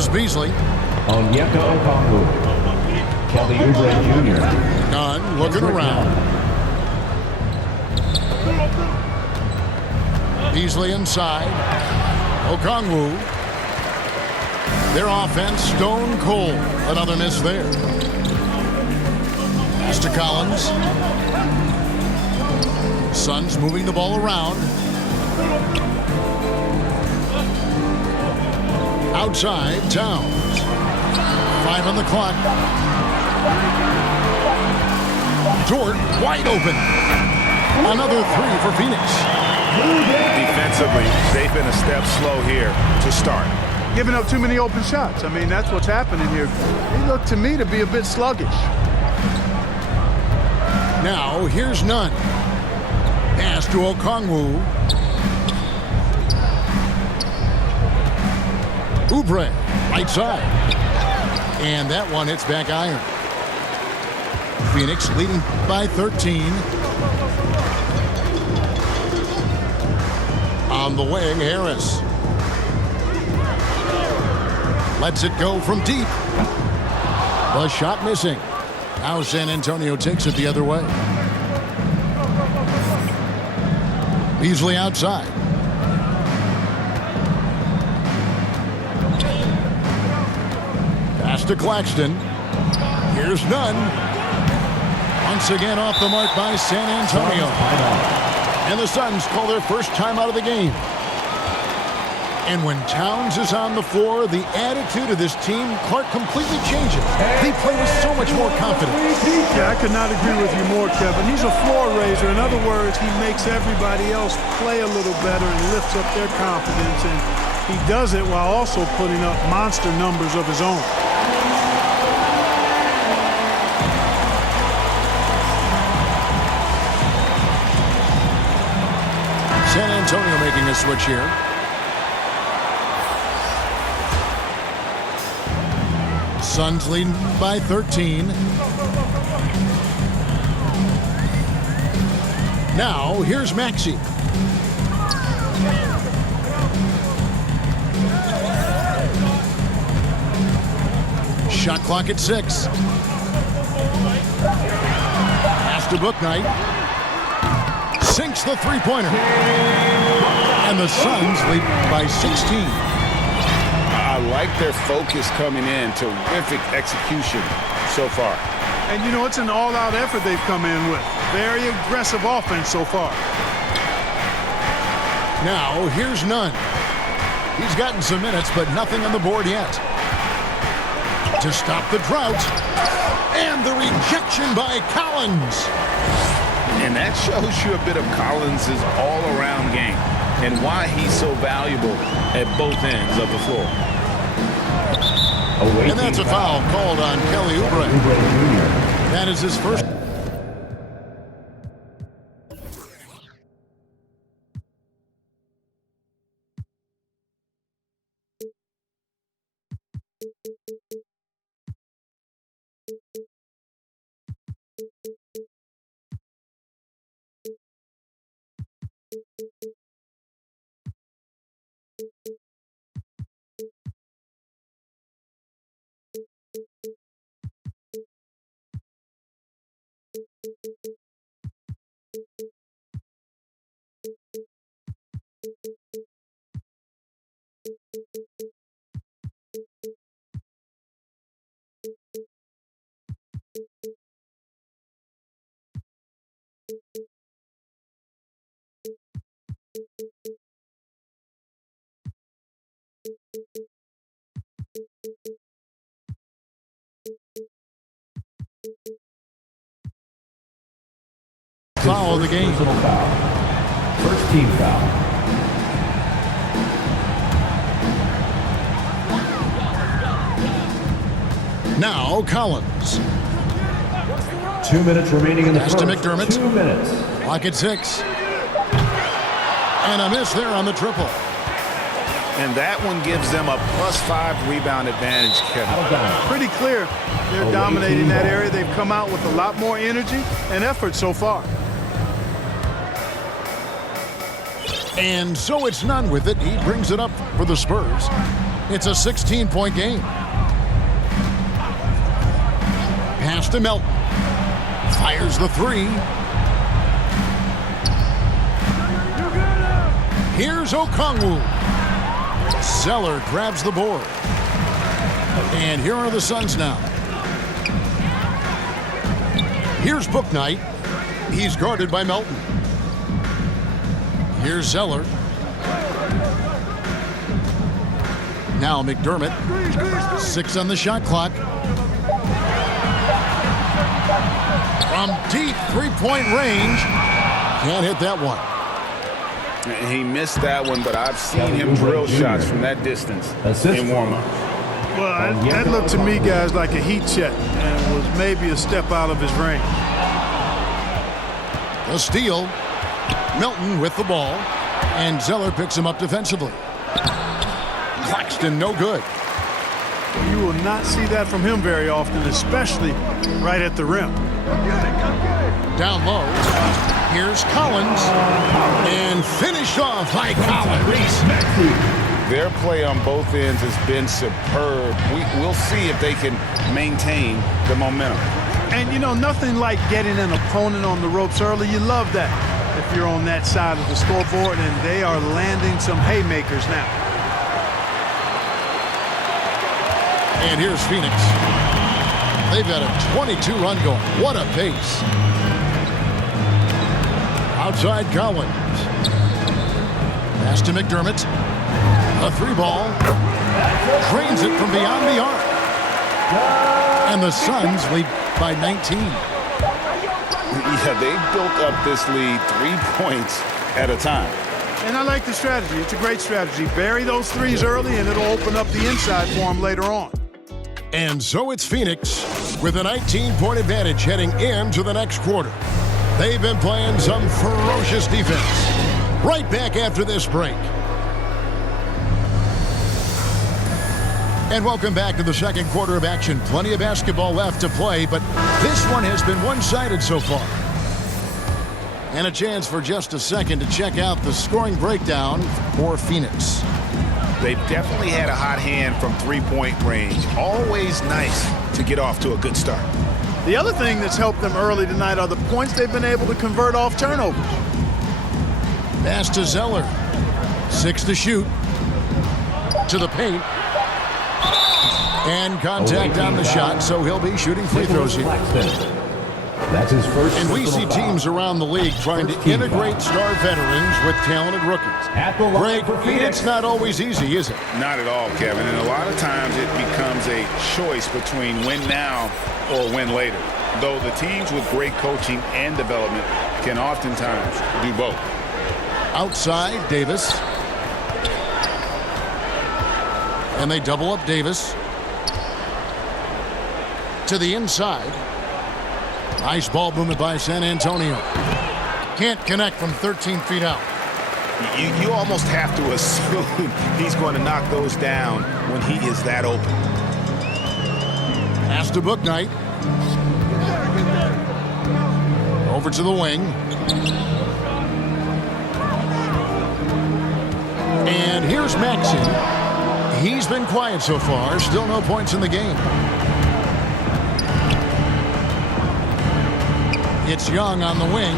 Here's Beasley. Onyeka Okongwu. Kelly Oubre Jr. Nunn looking around. Beasley inside. Okongwu. Their offense stone cold. Another miss there. Pass to Collins. Suns moving the ball around. Outside, Towns. 5 on the clock. Dort wide open. Another 3 for Phoenix. Defensively, they've been a step slow here to start. Giving up too many open shots. I mean, that's what's happening here. They look to me to be a bit sluggish. Now, here's Nunn. Pass to Okongwu. Oubre, right side. And that one hits back iron. Phoenix leading by 13. On the wing, Harris. Lets it go from deep. The shot missing. Now San Antonio takes it the other way. Beasley outside. Pass to Claxton. Here's Nunn. Once again off the mark by San Antonio. And the Suns call their first time out of the game. And when Towns is on the floor, the attitude of this team, Clark, completely changes. They play with so much more confidence. Yeah, I could not agree with you more, Kevin. He's a floor raiser. In other words, he makes everybody else play a little better and lifts up their confidence. And he does it while also putting up monster numbers of his own. San Antonio making a switch here. Suns leading by 13. Now, here's Maxey. Shot clock at 6. Pass to Bouknight. Sinks the three-pointer. And the Suns lead by 16. I like their focus coming in. Terrific execution so far. And, you know, it's an all-out effort they've come in with. Very aggressive offense so far. Now, here's Nunn. He's gotten some minutes, but nothing on the board yet. To stop the drought. And the rejection by Collins. And that shows you a bit of Collins' all-around game and why he's so valuable at both ends of the floor. And that's a foul called on Kelly Oubre. That is his first. Foul of the game. First team foul. Now Collins. 2 minutes remaining in the Pass first. to McDermott. 2 minutes. Clock at 6. And a miss there on the triple. And that one gives them a +5 rebound advantage, Kevin. Pretty clear. They're dominating that area. They've come out with a lot more energy and effort so far. And so it's Nunn with it. He brings it up for the Spurs. It's a 16-point game. Pass to Melton. Fires the three. Here's Okongwu. Zeller grabs the board. And here are the Suns now. Here's Bouknight. He's guarded by Melton. Here's Zeller. Now McDermott. 6 on the shot clock. From deep three-point range. Can't hit that one. He missed that one, but I've seen him drill shots from that distance in warm-up. Well, that looked to me, guys, like a heat check and was maybe a step out of his range. The steal. Melton with the ball. And Zeller picks him up defensively. Claxton no good. You will not see that from him very often, especially right at the rim. Down low. Here's Collins. And finished off by Collins. Their play on both ends has been superb. We'll see if they can maintain the momentum. And, you know, nothing like getting an opponent on the ropes early. You love that if you're on that side of the scoreboard, and they are landing some haymakers now. And here's Phoenix. They've got a 22-run going. What a pace. Outside Collins. Pass to McDermott. A three ball. Drains it from beyond the arc. And the Suns lead by 19. Yeah, they built up this lead 3 points at a time. And I like the strategy. It's a great strategy. Bury those threes early, and it'll open up the inside for them later on. And so it's Phoenix with a 19-point advantage heading into the next quarter. They've been playing some ferocious defense. Right back after this break. And welcome back to the second quarter of action. Plenty of basketball left to play, but this one has been one-sided so far. And a chance for just a second to check out the scoring breakdown for Phoenix. They've definitely had a hot hand from three-point range. Always nice to get off to a good start. The other thing that's helped them early tonight are the points they've been able to convert off turnovers. Pass to Zeller. 6 to shoot. To the paint. And contact on the shot, so he'll be shooting free throws here. That's his first. And we see teams around the league trying to integrate star veterans with talented rookies. Greg, it's not always easy, is it? Not at all, Kevin. And a lot of times it becomes a choice between win now or win later. Though the teams with great coaching and development can oftentimes do both. Outside, Davis. And they double up Davis. To the inside. Nice ball movement by San Antonio. Can't connect from 13 feet out. You almost have to assume he's going to knock those down when he is that open. Pass to Bouknight. Over to the wing. And here's Maxey. He's been quiet so far. Still no points in the game. It's Young on the wing.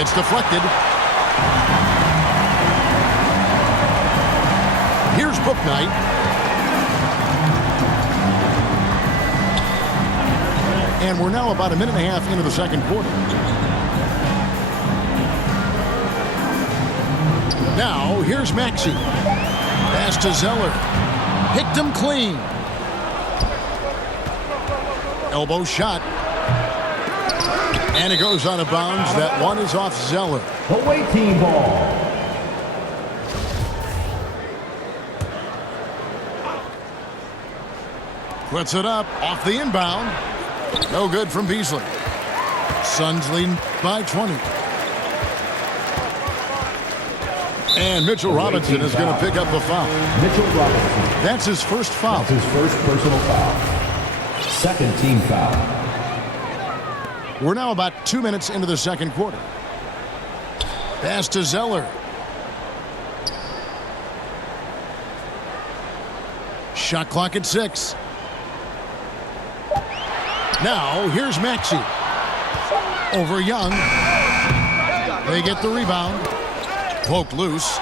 It's deflected. Here's Bouknight. And we're now about a minute and a half into the second quarter. Now, here's Maxey. Pass to Zeller. Picked him clean. Elbow shot. And it goes out of bounds. That one is off Zeller. Away team ball. Puts it up off the inbound. No good from Beasley. Suns lead by 20. And Mitchell Robinson is going to pick up a foul. Mitchell Robinson. That's his first foul. That's his first personal foul. Second team foul. We're now about 2 minutes into the second quarter. Pass to Zeller. Shot clock at 6. Now, here's Maxey. Over Young. They get the rebound. Poked loose.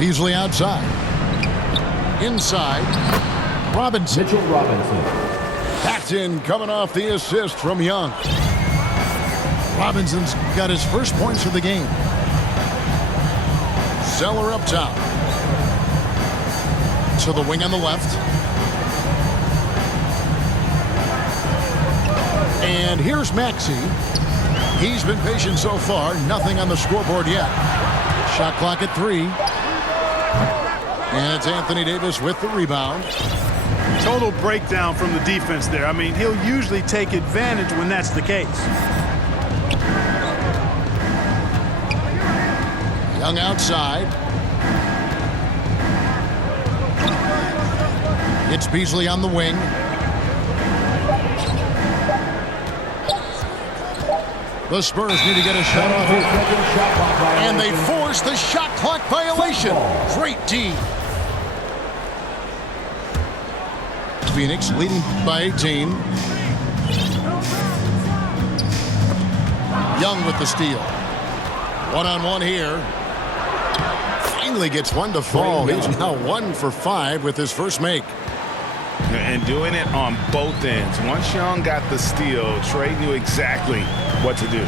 Beasley outside. Inside. Robinson. Mitchell Robinson. Packed in, coming off the assist from Young. Robinson's got his first points of the game. Zeller up top. To the wing on the left. And here's Maxey. He's been patient so far. Nothing on the scoreboard yet. Shot clock at 3. And it's Anthony Davis with the rebound. Total breakdown from the defense there. I mean, he'll usually take advantage when that's the case. Young outside. It's Beasley on the wing. The Spurs need to get a shot off here. And they force the shot clock violation. Great D. Phoenix leading by 18. Young with the steal. One-on-one here. Finally gets one to fall. He's now 1 for 5 with his first make. And doing it on both ends. Once Young got the steal, Trae knew exactly what to do.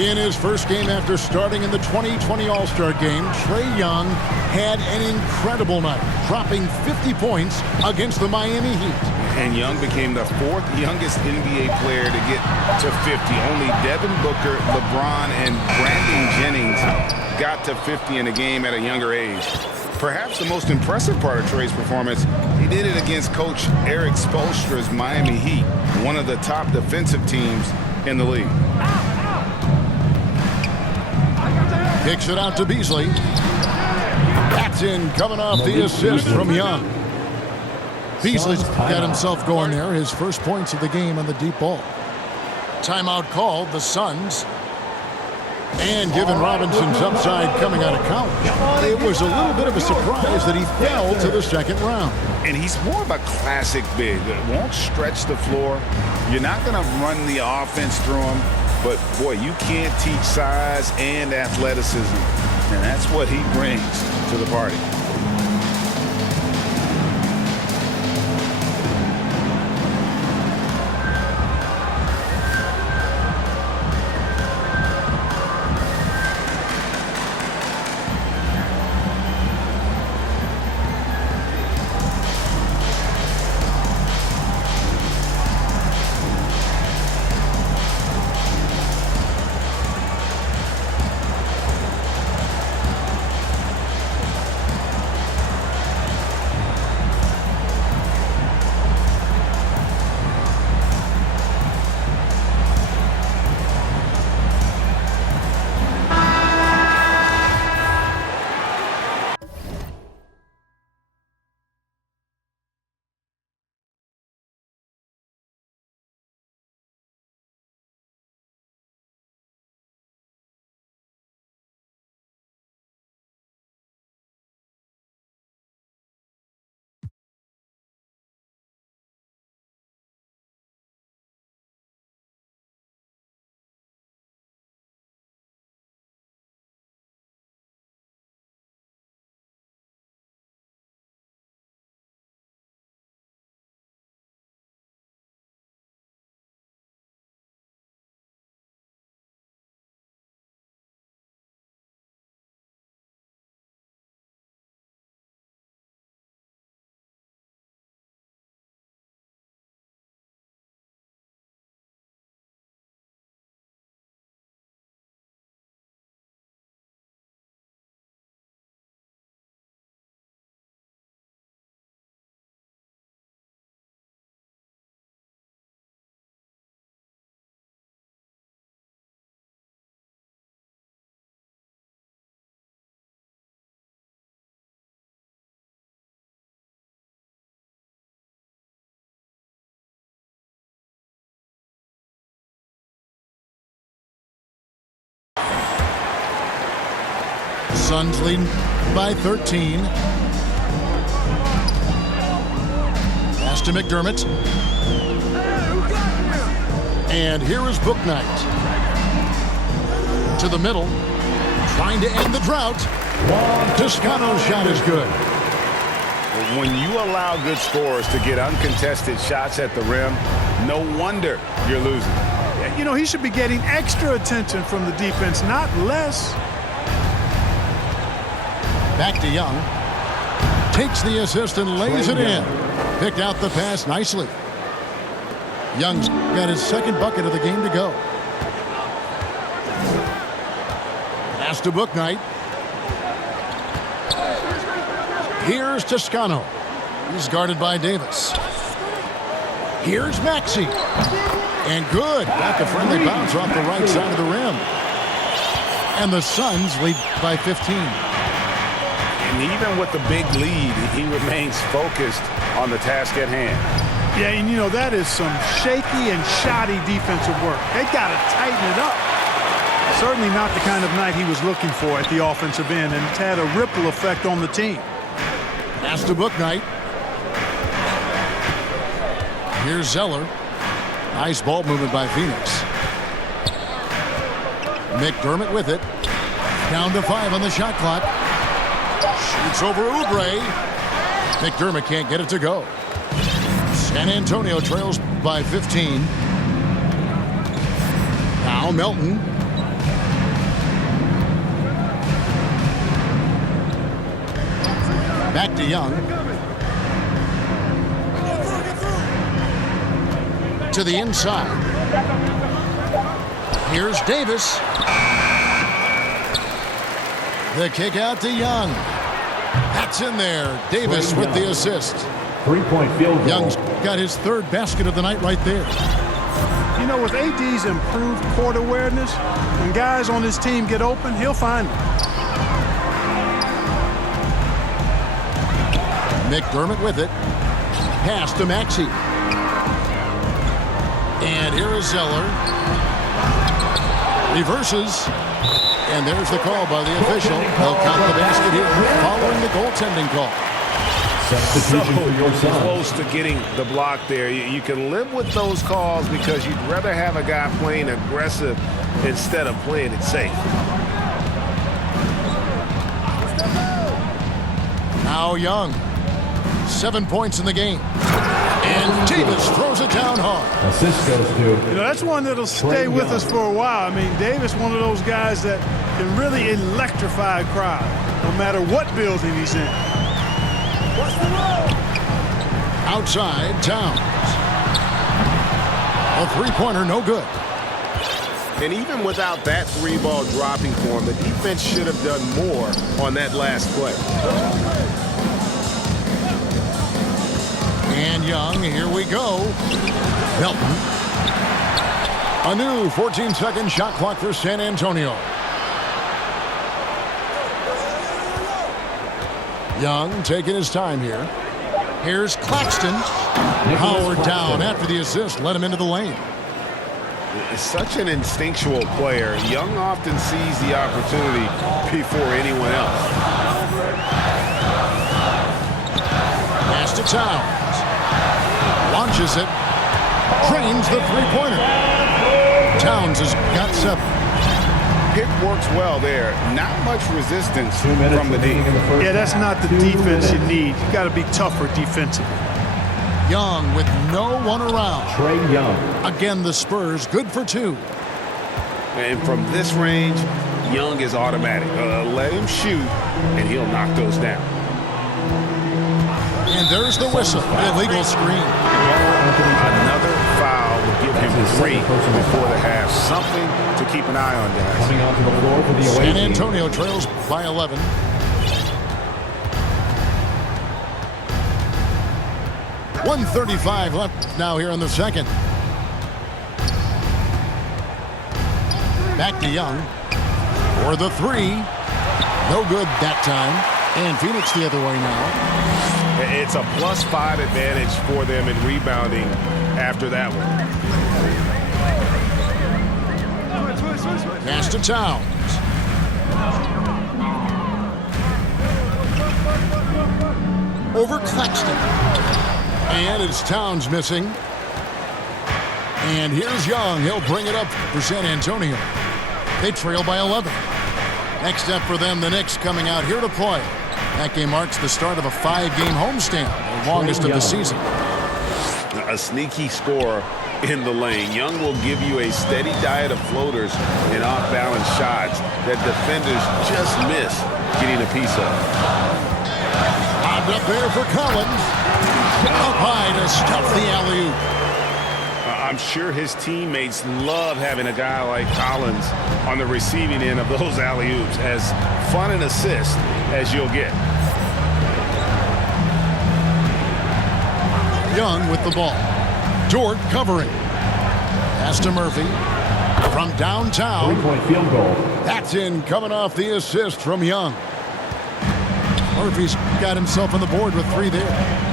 In his first game after starting in the 2020 All-Star Game, Trae Young had an incredible night, dropping 50 points against the Miami Heat. And Young became the 4th youngest NBA player to get to 50. Only Devin Booker, LeBron, and Brandon Jennings got to 50 in a game at a younger age. Perhaps the most impressive part of Trae's performance, he did it against Coach Eric Spoelstra's Miami Heat, one of the top defensive teams in the league. Kicks it out to Beasley. Paxton coming off the assist from Young. Beasley's got himself going there. His first points of the game on the deep ball. Timeout called, the Suns. And given Robinson's upside coming out of college, it was a little bit of a surprise that he fell to the second round. And he's more of a classic big. Won't stretch the floor. You're not going to run the offense through him. But, boy, you can't teach size and athleticism. And that's what he brings to the party. Suns leading by 13. Pass to McDermott. And here is Bouknight. To the middle. Trying to end the drought. Toscano's shot is good. When you allow good scorers to get uncontested shots at the rim, no wonder you're losing. You know, he should be getting extra attention from the defense, not less. Back to Young. Takes the assist and lays it in. Picked out the pass nicely. Young's got his second bucket of the game to go. Pass to Bouknight. Here's Toscano. He's guarded by Davis. Here's Maxey. And good. Back a friendly bounce off the right side of the rim. And the Suns lead by 15. And even with the big lead, he remains focused on the task at hand. Yeah, and you know, that is some shaky and shoddy defensive work. They got to tighten it up. Certainly not the kind of night he was looking for at the offensive end, and it's had a ripple effect on the team. Pass to Bouknight. Here's Zeller. Nice ball movement by Phoenix. McDermott with it. Down to 5 on the shot clock. Shoots over Oubre. McDermott can't get it to go. San Antonio trails by 15. Now Melton. Back to Young. To the inside. Here's Davis. The kick out to Young. That's in there. Davis with the assist. 3-point field goal. Young's got his third basket of the night right there. You know, with AD's improved court awareness, when guys on his team get open, he'll find them. McDermott with it. Pass to Maxey. And here is Zeller. Reverses. And there's the call by the official. They'll count the basket here following the goaltending call. Substitution for your Suns. Close to getting the block there. You can live with those calls because you'd rather have a guy playing aggressive instead of playing it safe. Now Young. 7 points in the game. And Davis throws it down hard. Assist goes to. You know, that's one that'll stay with us for a while. I mean, Davis, one of those guys that can really electrify a crowd, no matter what building he's in. Outside, Towns. A three-pointer, no good. And even without that three ball dropping for him, the defense should have done more on that last play. And Young, here we go. Melton. A new 14-second shot clock for San Antonio. Young taking his time here. Here's Claxton. Howard down after the assist. Let him into the lane. Such an instinctual player. Young often sees the opportunity before anyone else. Pass to Towns. Launches it. Drains the three-pointer. Towns has got 7. Pick works well there. Not much resistance from the D. Yeah, that's not the defense you need. You got to be tougher defensively. Young with no one around. Trey Young. Again, the Spurs good for 2. And from this range, Young is automatic. Let him shoot, and he'll knock those down. And there's the whistle. Illegal screen. Another foul will give him 3 before the half. Something to keep an eye on, guys. Coming onto the floor for the away San team. Antonio trails by 11. .135 left now here in the second. Back to Young for the 3. No good that time. And Phoenix the other way now. It's a +5 advantage for them in rebounding after that one. Pass to Towns. over Claxton. And it's Towns missing. And here's Young. He'll bring it up for San Antonio. They trail by 11. Next up for them, the Knicks coming out here to play. That game marks the start of a 5-game homestand, the longest of the season. A sneaky scorer in the lane. Young will give you a steady diet of floaters and off-balance shots that defenders just miss getting a piece of. Lobbed up there for Collins. Up high to stuff the alley-oop. I'm sure his teammates love having a guy like Collins on the receiving end of those alley-oops. As fun an assist as you'll get. Young with the ball. Dort covering. Pass to Murphy. From downtown. Three-point field goal. That's in, coming off the assist from Young. Murphy's got himself on the board with 3 there.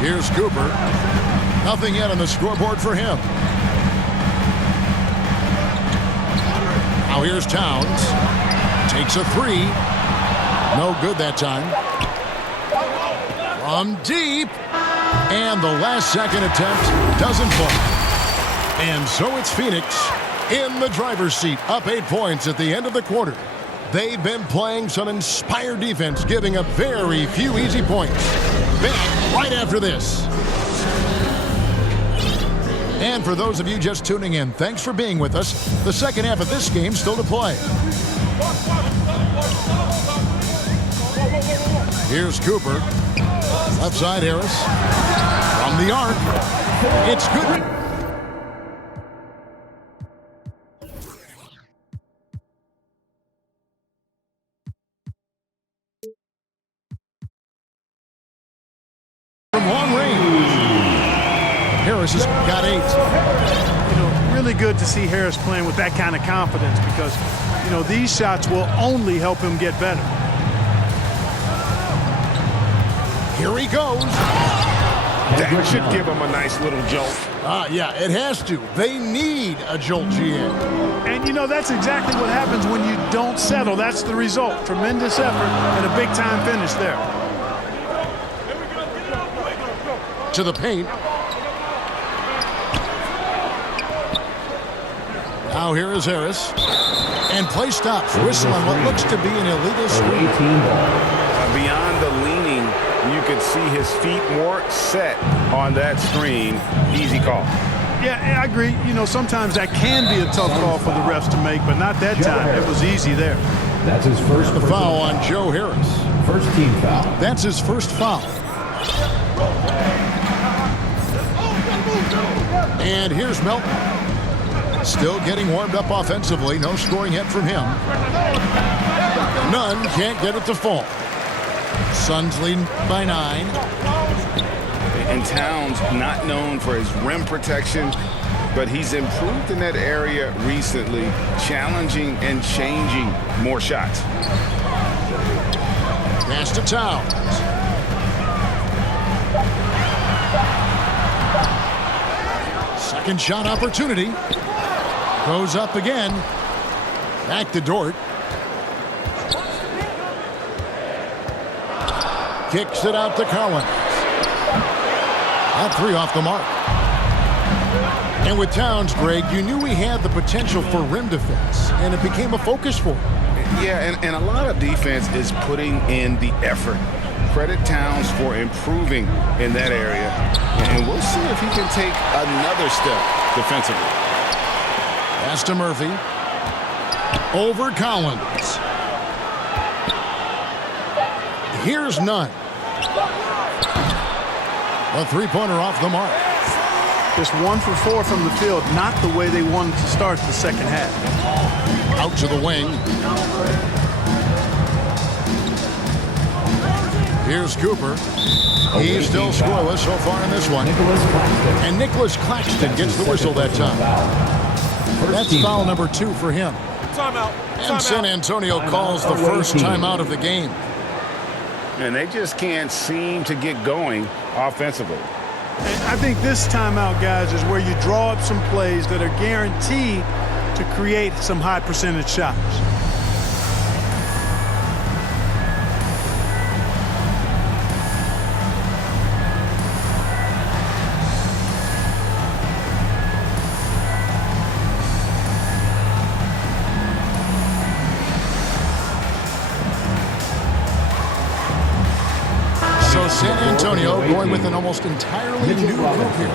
Here's Cooper. Nothing yet on the scoreboard for him. Now here's Towns. Takes a 3. No good that time. From deep. And the last-second attempt doesn't fall. And so it's Phoenix in the driver's seat, up 8 points at the end of the quarter. They've been playing some inspired defense, giving up very few easy points. Back right after this. And for those of you just tuning in, thanks for being with us. The second half of this game still to play. Here's Cooper. Left side Harris. From the arc. It's good. From long range. Harris has got 8. You know, really good to see Harris playing with that kind of confidence because, you know, these shots will only help him get better. Here he goes. That should give him a nice little jolt. Yeah, it has to. They need a jolt, GA. And, you know, that's exactly what happens when you don't settle. That's the result. Tremendous effort and a big-time finish there. To the paint. Now here is Harris. And play stops. Whistle on what looks to be an illegal screen. Beyond the leaning, you could see his feet more set on that screen. Easy call. Yeah, I agree. You know, sometimes that can be a tough call for the refs to make, but not that time. It was easy there. That's his first foul on Joe Harris. First team foul. That's his first foul. And here's Melton. Still getting warmed up offensively. No scoring yet from him. Nunn can't get it to fall. Suns leading by 9. And Towns not known for his rim protection, but he's improved in that area recently, challenging and changing more shots. Pass to Towns. Second shot opportunity. Goes up again. Back to Dort. Kicks it out to Collins. That 3 off the mark. And with Towns, Greg, you knew he had the potential for rim defense, and it became a focus for him. Yeah, and a lot of defense is putting in the effort. Credit Towns for improving in that area. And we'll see if he can take another step defensively. Pass to Murphy. Over Collins. Here's Nunn. A 3-pointer off the mark. Just 1 for 4 from the field. Not the way they wanted to start the second half. Out to the wing. Here's Cooper. He's still scoreless so far in this one. And Nicholas Claxton gets the whistle that time. That's foul number 2 for him. And San Antonio calls the first timeout of the game. And they just can't seem to get going offensively. And I think this timeout, guys, is where you draw up some plays that are guaranteed to create some high percentage shots. San Antonio going with an almost entirely new group here.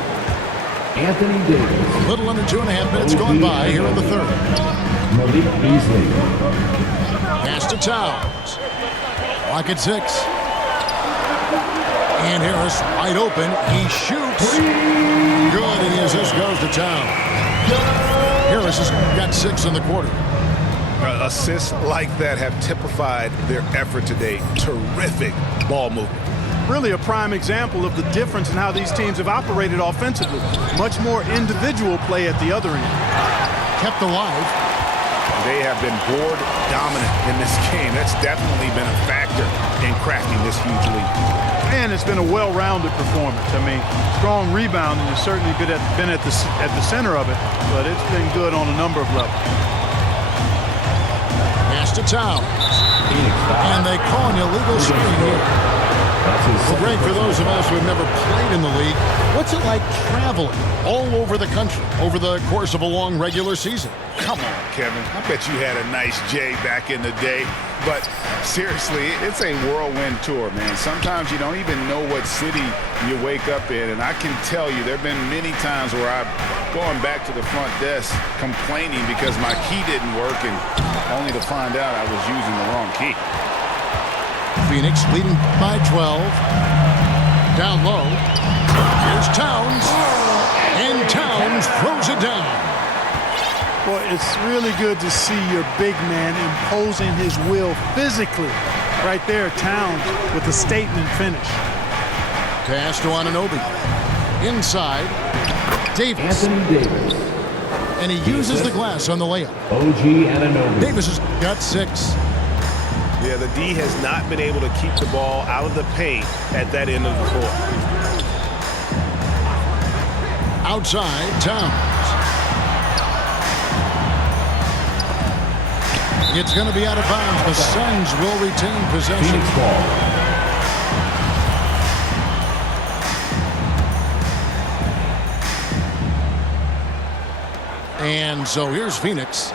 Anthony Davis. A little under 2.5 minutes gone by here in the third. Malik Beasley. Pass to Towns. Clock at 6. And Harris wide open. He shoots. Good, and the assist goes to Towns. Harris has got 6 in the quarter. Assists like that have typified their effort today. Terrific ball movement. Really a prime example of the difference in how these teams have operated offensively. Much more individual play at the other end. Kept alive. They have been board dominant in this game. That's definitely been a factor in cracking this huge lead. And it's been a well-rounded performance. I mean, strong rebounding has certainly been at the center of it, but it's been good on a number of levels. Pass to Towns. And they call an illegal screen here. Well, Greg, for those of us who have never played in the league, what's it like traveling all over the country over the course of a long regular season? Come on, Kevin. I bet you had a nice J back in the day. But seriously, it's a whirlwind tour, man. Sometimes you don't even know what city you wake up in. And I can tell you there have been many times where I've gone back to the front desk complaining because my key didn't work, and only to find out I was using the wrong key. Phoenix leading by 12. Down low. Here's Towns. And Towns throws it down. Well, it's really good to see your big man imposing his will physically. Right there, Towns with a statement finish. Pass to Anunoby. Inside. Davis. Anthony Davis. And he uses the glass on the layup. OG Anunoby. Davis has got 6. Yeah, the D has not been able to keep the ball out of the paint at that end of the court. Outside, Towns. It's going to be out of bounds. The Suns will retain possession. Phoenix ball. And so here's Phoenix.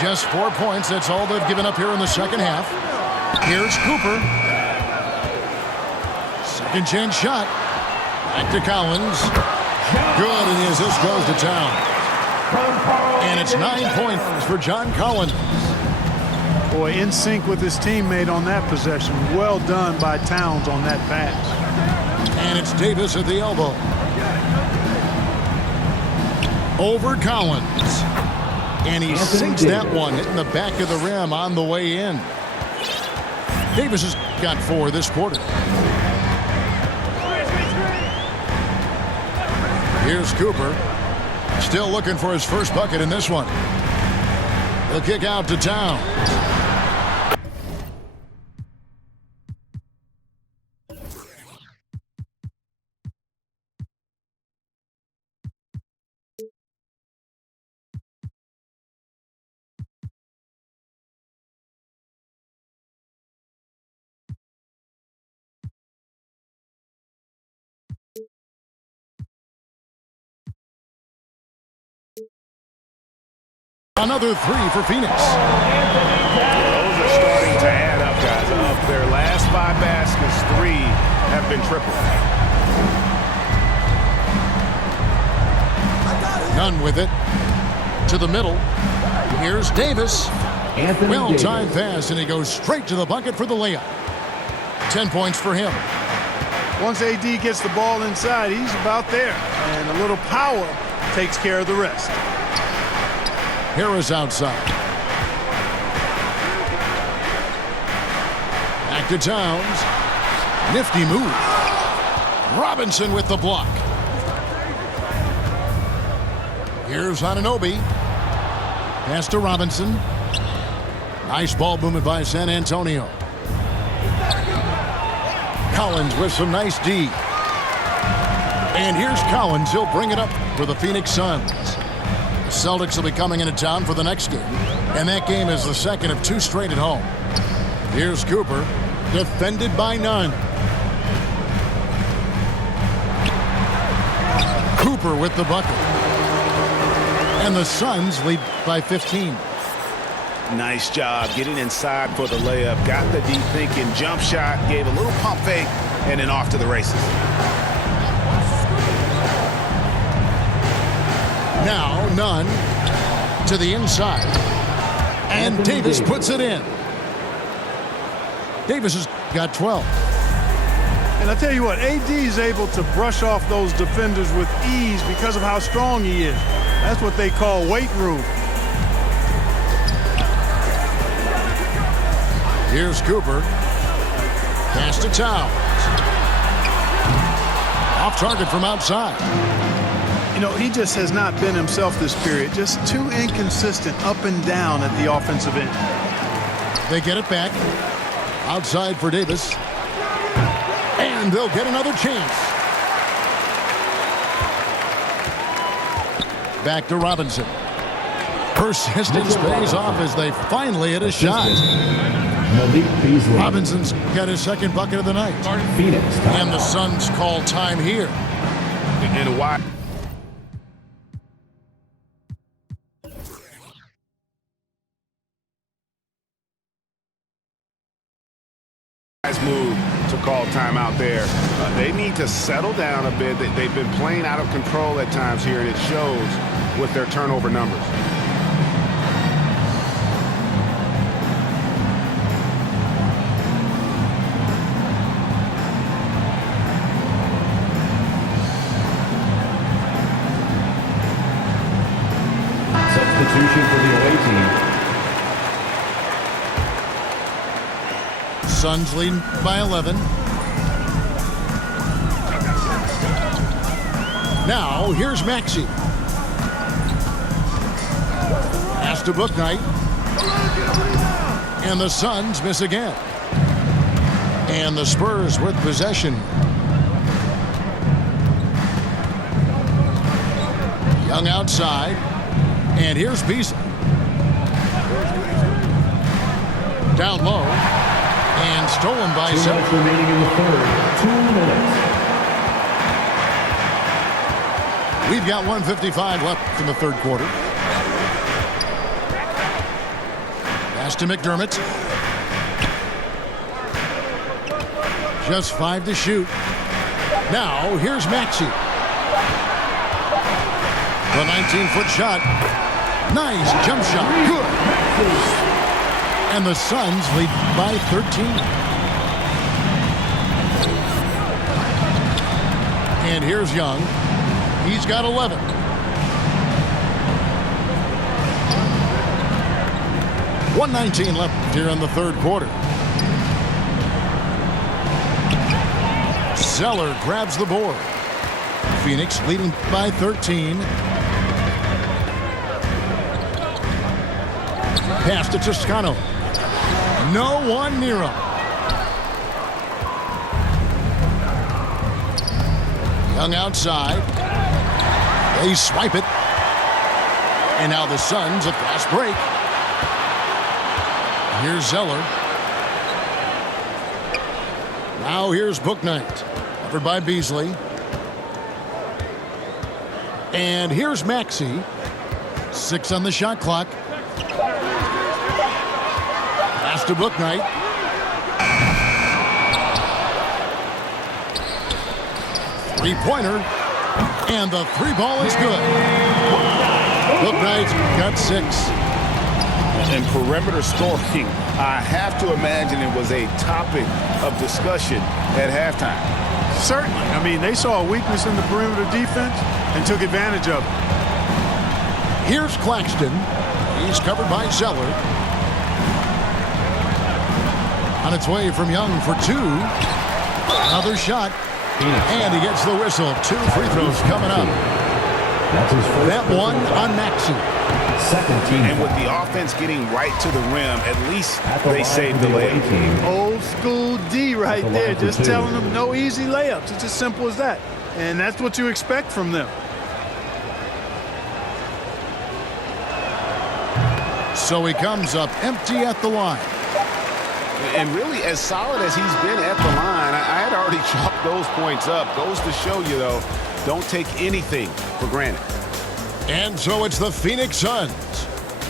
Just 4 points. That's all they've given up here in the second half. Here's Cooper. Second chance shot. Back to Collins. Good, and the assist goes to Towns. And it's 9 points for John Collins. Boy, in sync with his teammate on that possession. Well done by Towns on that pass. And it's Davis at the elbow. Over Collins. And he sinks that one, hitting the back of the rim on the way in. Davis has got 4 this quarter. Here's Cooper. Still looking for his first bucket in this one. He'll kick out to Towns. Another 3 for Phoenix. Those are starting to add up, guys. Of their last 5 baskets, 3 have been triple. Nunn with it. To the middle. Here's Davis. Well-timed pass, and he goes straight to the bucket for the layup. 10 points for him. Once AD gets the ball inside, he's about there. And a little power takes care of the rest. Harris outside. Back to Towns. Nifty move. Robinson with the block. Here's Anunoby. Pass to Robinson. Nice ball movement by San Antonio. Collins with some nice D. And here's Collins. He'll bring it up for the Phoenix Suns. The Celtics will be coming into town for the next game. And that game is the second of 2 straight at home. Here's Cooper. Defended by Nunn. Cooper with the bucket. And the Suns lead by 15. Nice job getting inside for the layup. Got the deep thinking jump shot, gave a little pump fake, and then off to the races. Now Nunn to the inside. And Davis puts it in. Davis has got 12. And I tell you what, AD is able to brush off those defenders with ease because of how strong he is. That's what they call weight room. Here's Cooper. Pass to Towns. Off target from outside. You know, he just has not been himself this period. Just too inconsistent up and down at the offensive end. They get it back. Outside for Davis. And they'll get another chance. Back to Robinson. Persistence pays off as they finally hit a shot. Malik Beasley. Robinson's got his second bucket of the night. Phoenix. And the Suns call time here. And why? Move to call timeout there. They need to settle down a bit. They've been playing out of control at times here, and it shows with their turnover numbers. Substitution for the away team. Suns leading by 11. Now, here's Maxey. Pass to Bouknight. And the Suns miss again. And the Spurs with possession. Young outside. And here's Beasley. Down low. And stolen by 2 minutes remaining in the third. 2 minutes. We've got 1:55 left in the third quarter. Pass to McDermott. Just 5 to shoot. Now, here's Maxey. The 19-foot shot. Nice jump shot. Good. And the Suns lead by 13. And here's Young. He's got 11. .119 left here in the third quarter. Zeller grabs the board. Phoenix leading by 13. Pass to Toscano. No one near him. Young outside. They swipe it. And now the Suns a fast break. Here's Zeller. Now here's Bouknight. Covered by Beasley. And here's Maxey. 6 on the shot clock. Pass to Bouknight. Three-pointer. And the three ball is good. Bouknight's got 6. And perimeter scoring, I have to imagine it was a topic of discussion at halftime. Certainly. I mean, they saw a weakness in the perimeter defense and took advantage of it. Here's Claxton. He's covered by Zeller. On its way from Young for 2. Another shot. And he gets the whistle. 2 free throws coming up. That's his first. That one on Maxey. Second team. And with the offense getting right to the rim, at least they saved the layup. Old school D right there, just telling them no easy layups. It's as simple as that. And that's what you expect from them. So he comes up empty at the line. And really, as solid as he's been at the line, I had already chalked those points up. Goes to show you, though, don't take anything for granted. And so it's the Phoenix Suns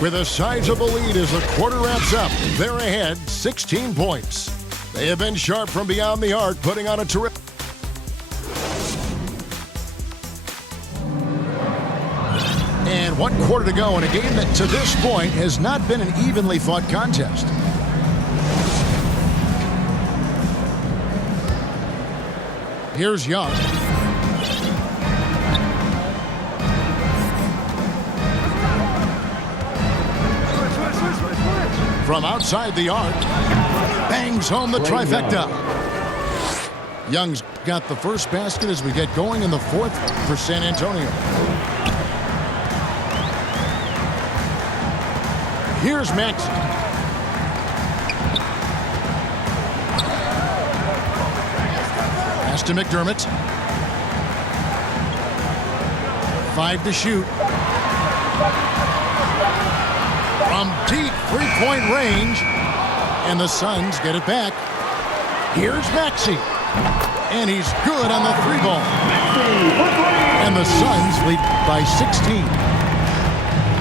With a sizable lead as the quarter wraps up, they're ahead 16 points. They have been sharp from beyond the arc, putting on a terrific... And 1 quarter to go in a game that to this point has not been an evenly fought contest. Here's Young. From outside the arc, bangs home the trifecta. Young's got the first basket as we get going in the fourth for San Antonio. Here's Max. Pass to McDermott. 5 to shoot. From deep three-point range. And the Suns get it back. Here's Maxey. And he's good on the 3-ball. And the Suns lead by 16.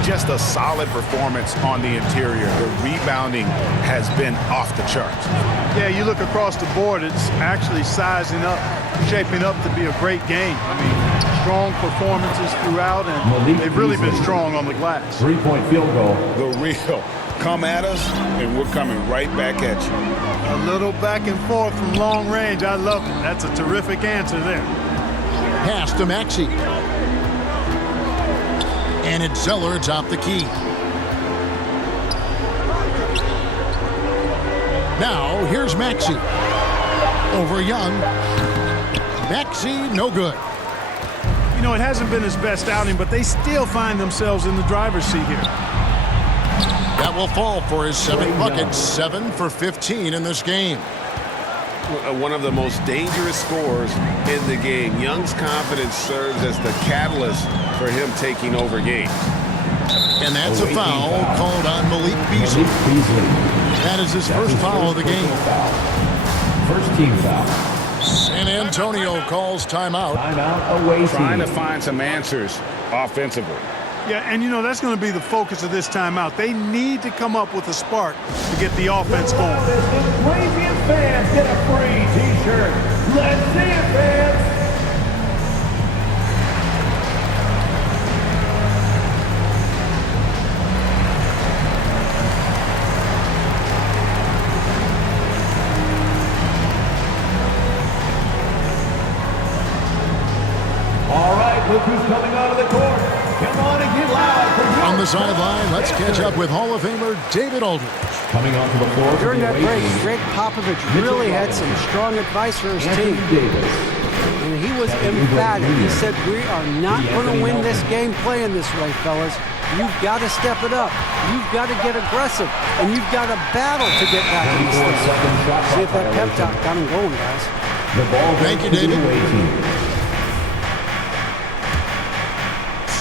Just a solid performance on the interior. The rebounding has been off the charts. Yeah, you look across the board, it's actually sizing up, shaping up to be a great game. I mean, strong performances throughout, and they've really been strong on the glass. 3-point field goal. The real. Come at us, and we're coming right back at you. A little back and forth from long range. I love it. That's a terrific answer there. Pass to Maxey. And it's Zeller atop the key. Now, here's Maxey. Over Young. Maxey, no good. You know, it hasn't been his best outing, but they still find themselves in the driver's seat here. That will fall for his 7th bucket, 7 for 15 in this game. One of the most dangerous scorers in the game. Young's confidence serves as the catalyst for him taking over games. And that's a foul called on Malik Beasley. That is his first foul of the game. First team foul. San Antonio calls timeout. Timeout away team. Trying to find some answers offensively. Yeah, and you know, that's going to be the focus of this timeout. They need to come up with a spark to get the offense going. The craziest fans get a free t-shirt. Let's see it, fans. All right, look who's coming out of the court. Come on and get loud. On the sideline, let's catch up with Hall of Famer David Aldridge. Coming onto the floor. During that break, Greg Popovich really had some strong advice for his team. And he was emphatic. He said, we are not going to win this game playing this way, fellas. You've got to step it up. You've got to get aggressive. And you've got to battle to get back in this thing. See if that pep talk got him going, guys. The ball. Thank you, David.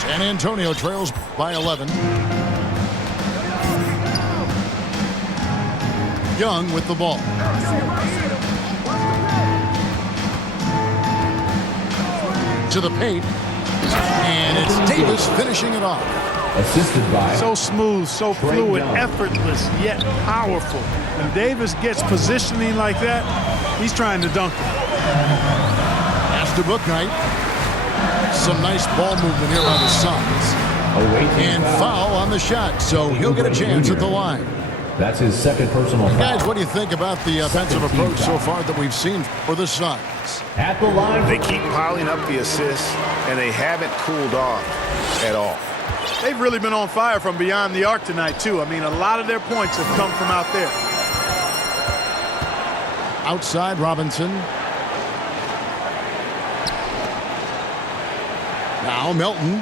San Antonio trails by 11. Young with the ball. To the paint. And it's Davis finishing it off. Assisted by. So smooth, so fluid, effortless, yet powerful. When Davis gets positioning like that, he's trying to dunk it. Pass to Bouknight. Some nice ball movement here by the Suns. And foul on the shot, so he'll get a chance at the line. That's his second personal foul. Guys, what do you think about the offensive approach so far that we've seen for the Suns? At the line. They keep piling up the assists, and they haven't cooled off at all. They've really been on fire from beyond the arc tonight, too. I mean, a lot of their points have come from out there. Outside, Robinson. Now Melton.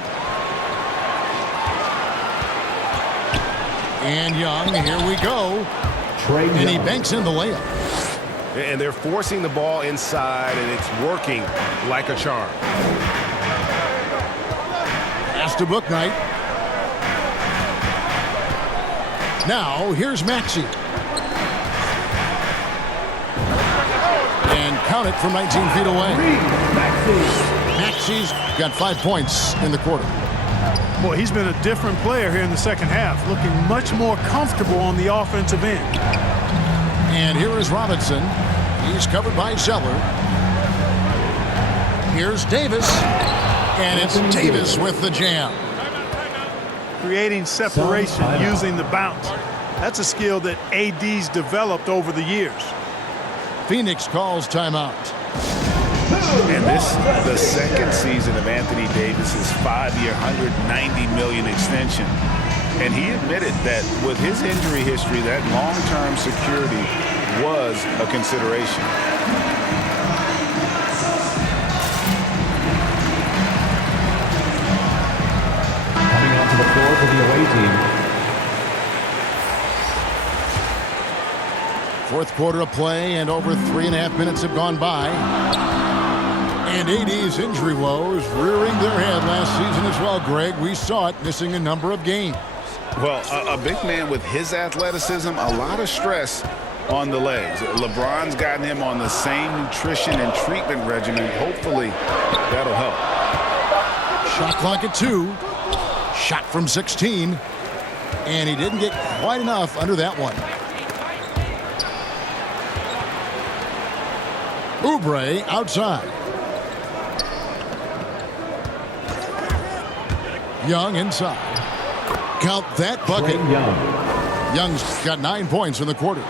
And Young, here we go. And he banks in the layup. And they're forcing the ball inside, and it's working like a charm. Pass to Bouknight. Now, here's Maxey. And count it from 19 feet away. Maxey's got 5 points in the quarter. Boy, he's been a different player here in the second half, looking much more comfortable on the offensive end. And here is Robinson. He's covered by Zeller. Here's Davis. And it's Davis with the jam. Creating separation using the bounce. That's a skill that AD's developed over the years. Phoenix calls timeout. And this the second season of Anthony Davis's 5-year, $190 million extension. And he admitted that with his injury history, that long-term security was a consideration. Coming onto the floor for the away team. Fourth quarter of play, and over 3.5 minutes have gone by. And AD's injury woes rearing their head last season as well, Greg. We saw it, missing a number of games. Well, a big man with his athleticism, a lot of stress on the legs. LeBron's gotten him on the same nutrition and treatment regimen. Hopefully, that'll help. Shot clock at 2. Shot from 16. And he didn't get quite enough under that one. Oubre outside. Young inside. Count that bucket. Young's got 9 points in the quarter.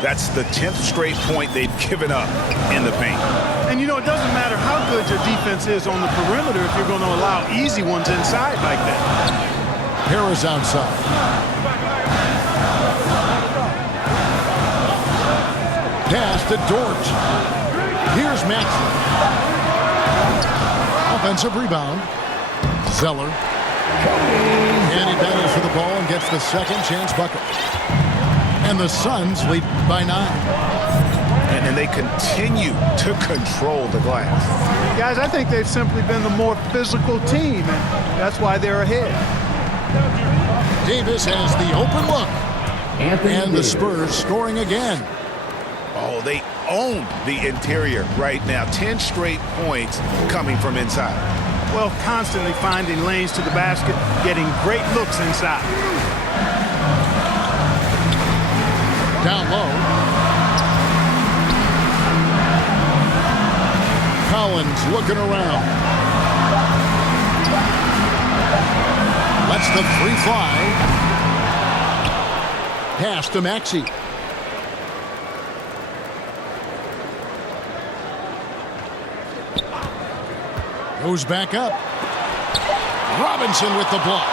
That's the 10th straight point they've given up in the paint. And, you know, it doesn't matter how good your defense is on the perimeter if you're going to allow easy ones inside like that. Harris outside. Pass to Dort. Here's Maxey. Offensive rebound. Zeller. And he battles for the ball and gets the second chance bucket. And the Suns lead by 9. And they continue to control the glass. Guys, I think they've simply been the more physical team, and that's why they're ahead. Davis has the open look. And the Spurs scoring again. Oh, they own the interior right now. 10 straight points coming from inside. Well, constantly finding lanes to the basket, getting great looks inside. Down low. Collins looking around. Lets the three fly. Pass to Maxey. Goes back up. Robinson with the block.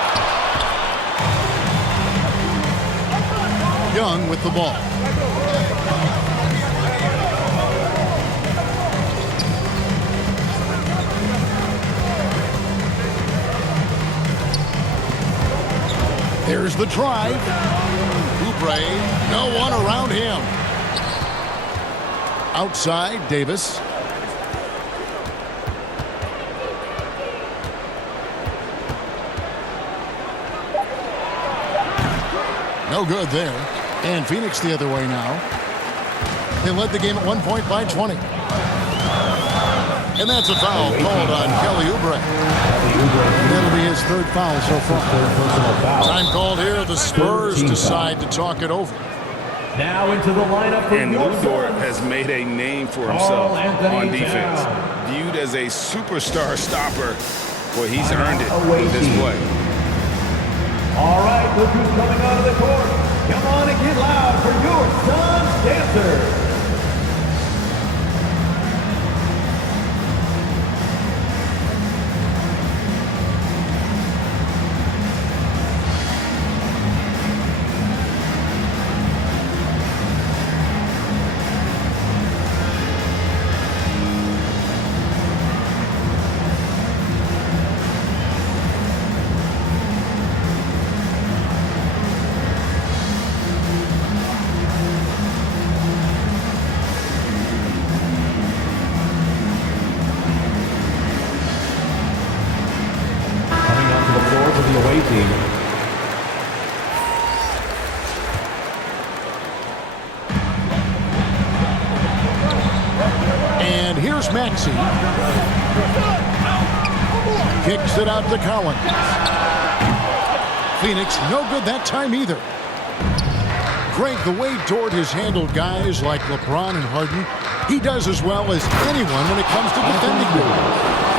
Young with the ball. There's the drive. Oubre, no one around him. Outside, Davis. No good there. And Phoenix the other way now. They led the game at 1 point by 20. And that's a foul called on Kelly Oubre. That'll be his third foul so far. Time called here. The Spurs decide to talk it over. Now into the lineup for And your Dort Suns. has made a name for himself on defense. Viewed as a superstar stopper, well, he's earned it with this play. All right, look who's coming out of the court. Come on and get loud for your Suns dancers. And here's Maxey. Kicks it out to Collins. Phoenix, no good that time either. Greg, the way Dort has handled guys like LeBron and Harden, he does as well as anyone when it comes to defending them.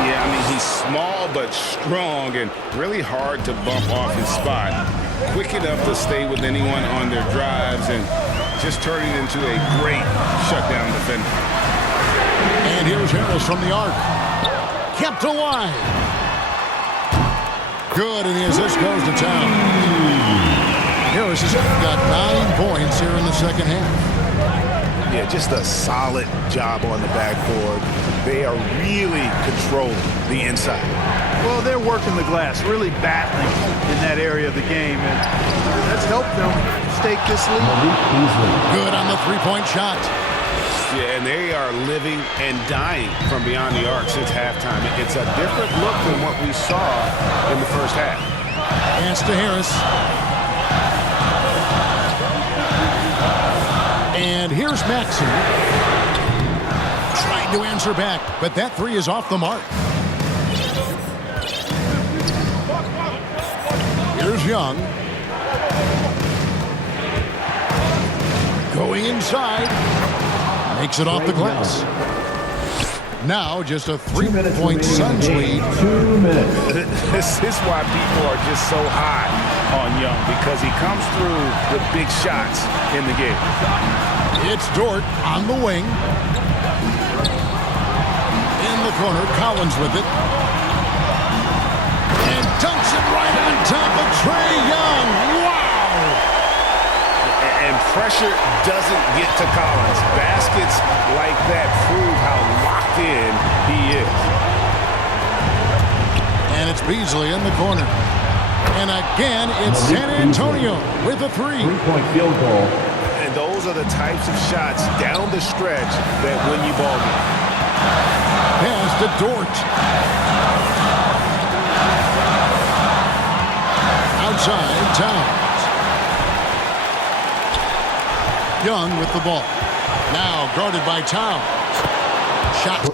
Yeah, I mean, he's small but strong and really hard to bump off his spot. Quick enough to stay with anyone on their drives and just turning into a great shutdown defender. And here's Harris from the arc. Kept alive. Good, and the assist goes to town. Harris has got 9 points here in the second half. Yeah, just a solid job on the backboard. They are really controlling the inside. Well, they're working the glass, really battling in that area of the game, and that's helped them stake this lead. Good on the three-point shot. Yeah, and they are living and dying from beyond the arc since halftime. It's a different look than what we saw in the first half. Pass to Harris. And here's Maxey. Trying to answer back, but that three is off the mark. Here's Young. Going inside. Makes it off the glass. Now just a 3-point Suns lead. 2 minutes. This is why people are just so high on Young, because he comes through with big shots in the game. It's Dort on the wing. In the corner, Collins with it. And dunks it right on top of Trae Young. Wow! And pressure doesn't get to Collins. Baskets like that prove how locked in he is. And it's Beasley in the corner. And again, it's San Antonio with a three. 3-point field goal. And those are the types of shots down the stretch that win you ball games. Pass to Dort. Outside, Towns. Young with the ball. Now guarded by Towns. Shot.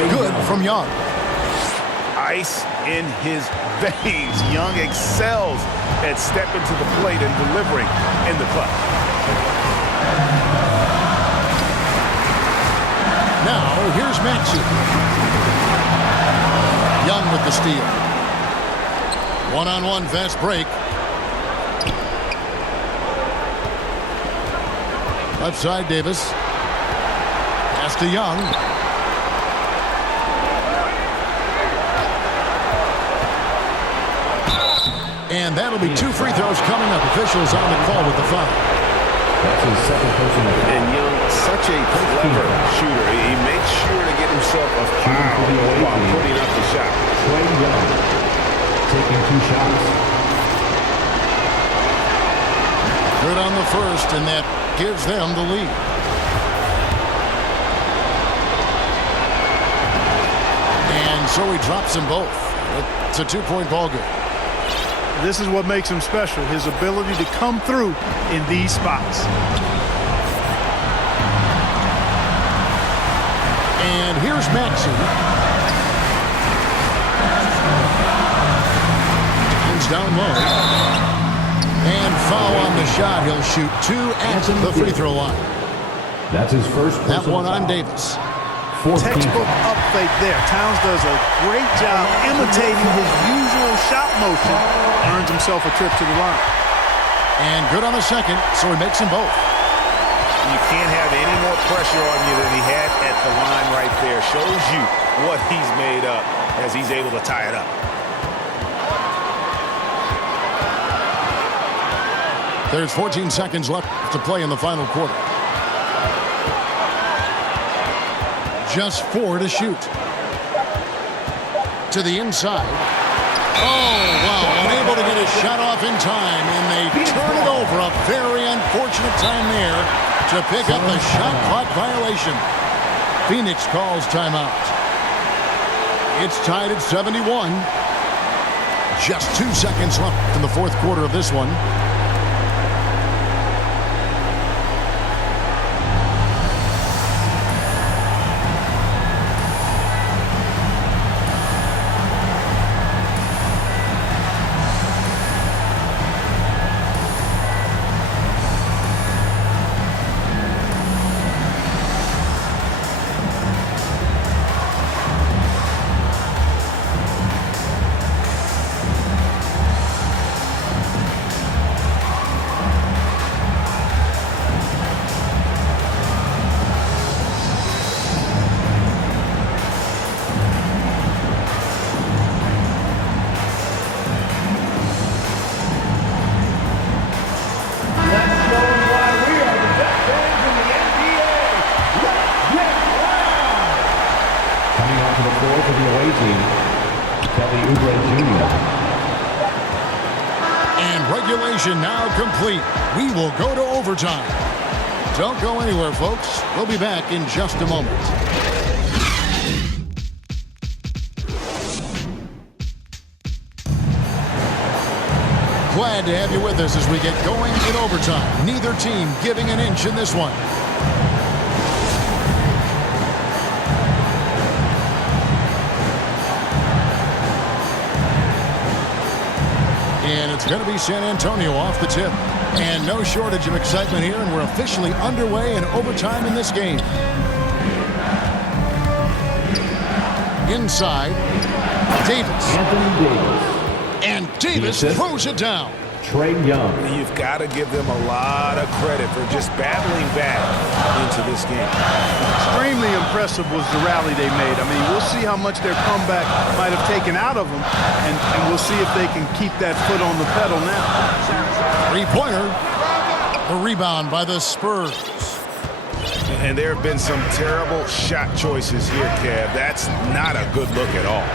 Good from Young. Ice in his veins. Young excels at stepping to the plate and delivering in the clutch. Now here's Maxey. Young with the steal. One-on-one fast break. Left side, Davis. Pass to Young. And that'll be 2 free throws coming up. Officials on the call with the foul. That's his second personal foul. And Young, such a clever shooter. He makes sure to get himself a foul while putting up the shot. Trae Young taking 2 shots. Good on the first, and that gives them the lead. And so he drops them both. It's a 2-point ball game. This is what makes him special, his ability to come through in these spots. And here's Maxey. He's down low. And foul on the shot. He'll shoot 2 at the free throw line. That's his first. That one on Davis. Textbook up fake there. Towns does a great job imitating his usual shot motion. Earns himself a trip to the line. And good on the second, so he makes them both. You can't have any more pressure on you than he had at the line right there. Shows you what he's made up as he's able to tie it up. There's 14 seconds left to play in the final quarter. Just 4 to shoot. To the inside. Oh, wow. Unable to get his shot off in time, and they turn it over. A very unfortunate time there to pick up the shot clock violation. Phoenix calls timeout. It's tied at 71. Just 2 seconds left in the fourth quarter of this one. Now complete. We will go to overtime. Don't go anywhere, folks. We'll be back in just a moment. Glad to have you with us as we get going in overtime. Neither team giving an inch in this one. And it's going to be San Antonio off the tip. And no shortage of excitement here, and we're officially underway in overtime in this game. Inside, Davis. Anthony Davis. And Davis throws it down. Trey Young. You've got to give them a lot of credit for just battling back into this game. Extremely impressive was the rally they made. I mean, we'll see how much their comeback might have taken out of them, and we'll see if they can keep that foot on the pedal now. Three-pointer. The rebound by the Spurs. And there have been some terrible shot choices here, Kev. That's not a good look at all.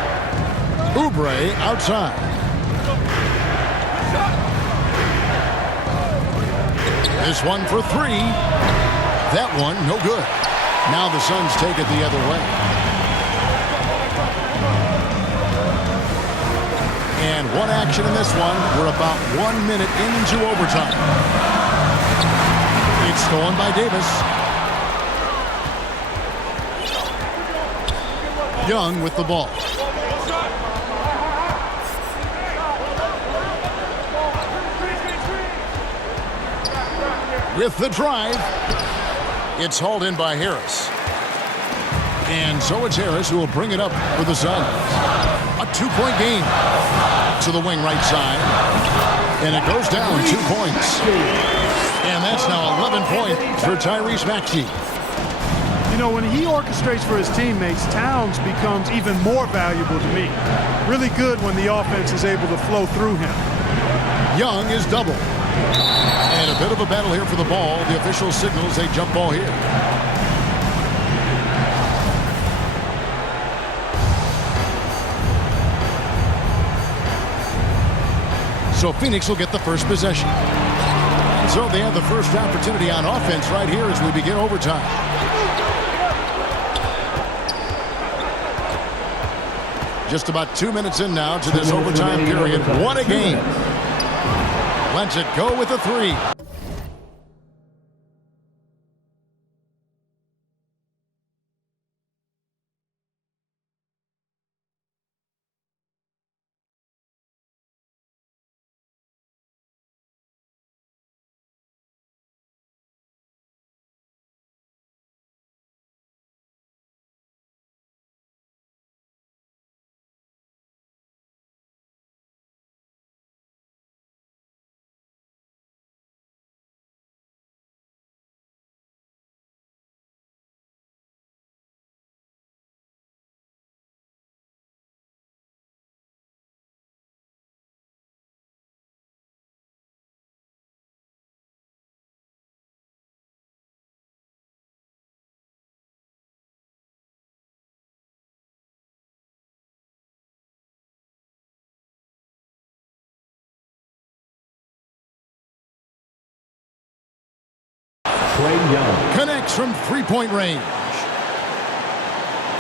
Oubre outside. This one for 3. That one, no good. Now the Suns take it the other way. And one action in this one. We're about 1 minute into overtime. It's stolen by Davis. Young with the ball. With the drive, it's hauled in by Harris. And so it's Harris who will bring it up for the Suns. A 2-point game to the wing right side. And it goes down 2 points. And that's now 11 points for Tyrese Maxey. You know, when he orchestrates for his teammates, Towns becomes even more valuable to me. Really good when the offense is able to flow through him. Young is double. And a bit of a battle here for the ball. The official signals a jump ball here. So Phoenix will get the first possession. So they have the first opportunity on offense right here as we begin overtime. Just about 2 minutes in now to this overtime period. What a game. Lets it go with a three. Connects from three-point range.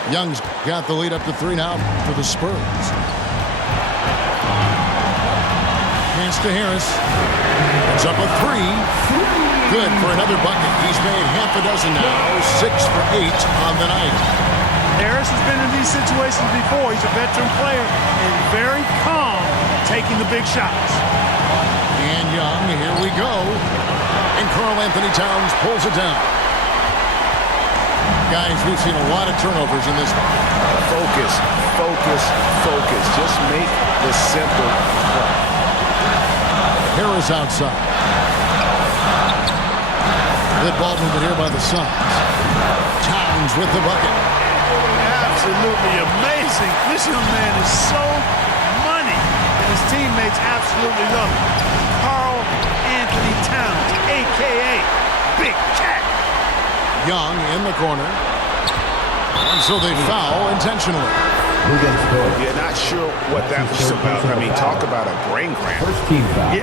Young's got the lead up to 3 now for the Spurs. Pass to Harris. It's up a 3. Good for another bucket. He's made half a dozen now. 6 for 8 on the night. Harris has been in these situations before. He's a veteran player and very calm taking the big shots. And Young, here we go. And Karl Anthony Towns pulls it down. Guys, we've seen a lot of turnovers in this one. Focus, focus, focus. Just make the simple play. Harris outside. Good ball movement here by the Suns. Towns with the bucket. Absolutely amazing. This young man is so money. And his teammates absolutely love him. Karl Anthony Towns, a.k.a. Big Cat. Young in the corner. And so they foul intentionally. Yeah, not sure what that was about. I mean, talk about a brain cramp. First team foul.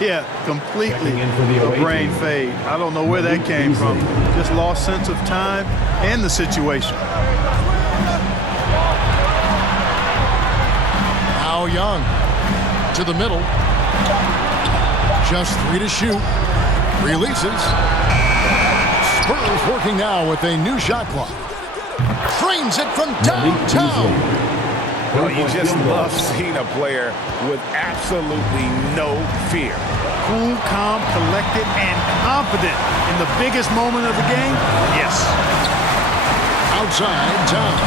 Yeah, completely Checking in for the a away brain team. fade. I don't know where that came from. Just lost sense of time and the situation. Now Young to the middle. Just 3 to shoot. Releases. Spurs working now with a new shot clock. Trains it from downtown. Well, you just love seeing a player with absolutely no fear. Cool, calm, collected, and confident in the biggest moment of the game. Yes. Outside, Towns.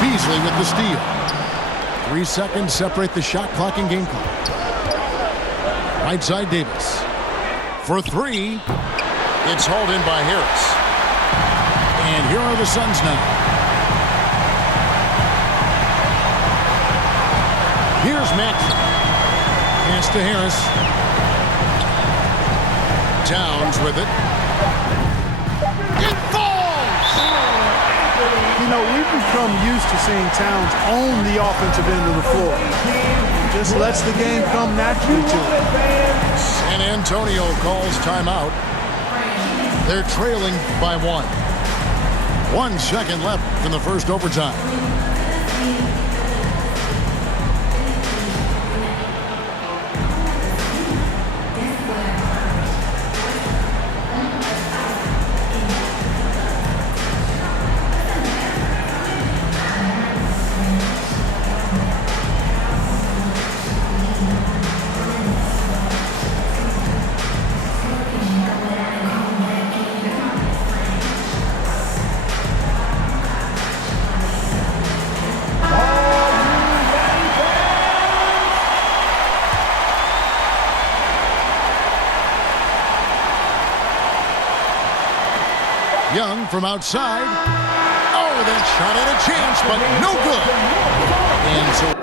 Beasley with the steal. 3 seconds separate the shot clock and game clock. Right side, Davis. For 3. It's hauled in by Harris. And here are the Suns now. Here's Maxey. Pass to Harris. Towns with it. It falls! You know, we've become used to seeing Towns own the offensive end of the floor. Just lets the game come naturally to him. San Antonio calls timeout. They're trailing by 1. 1 second left in the first overtime. Young from outside. Oh, that shot had a chance, but no good. And so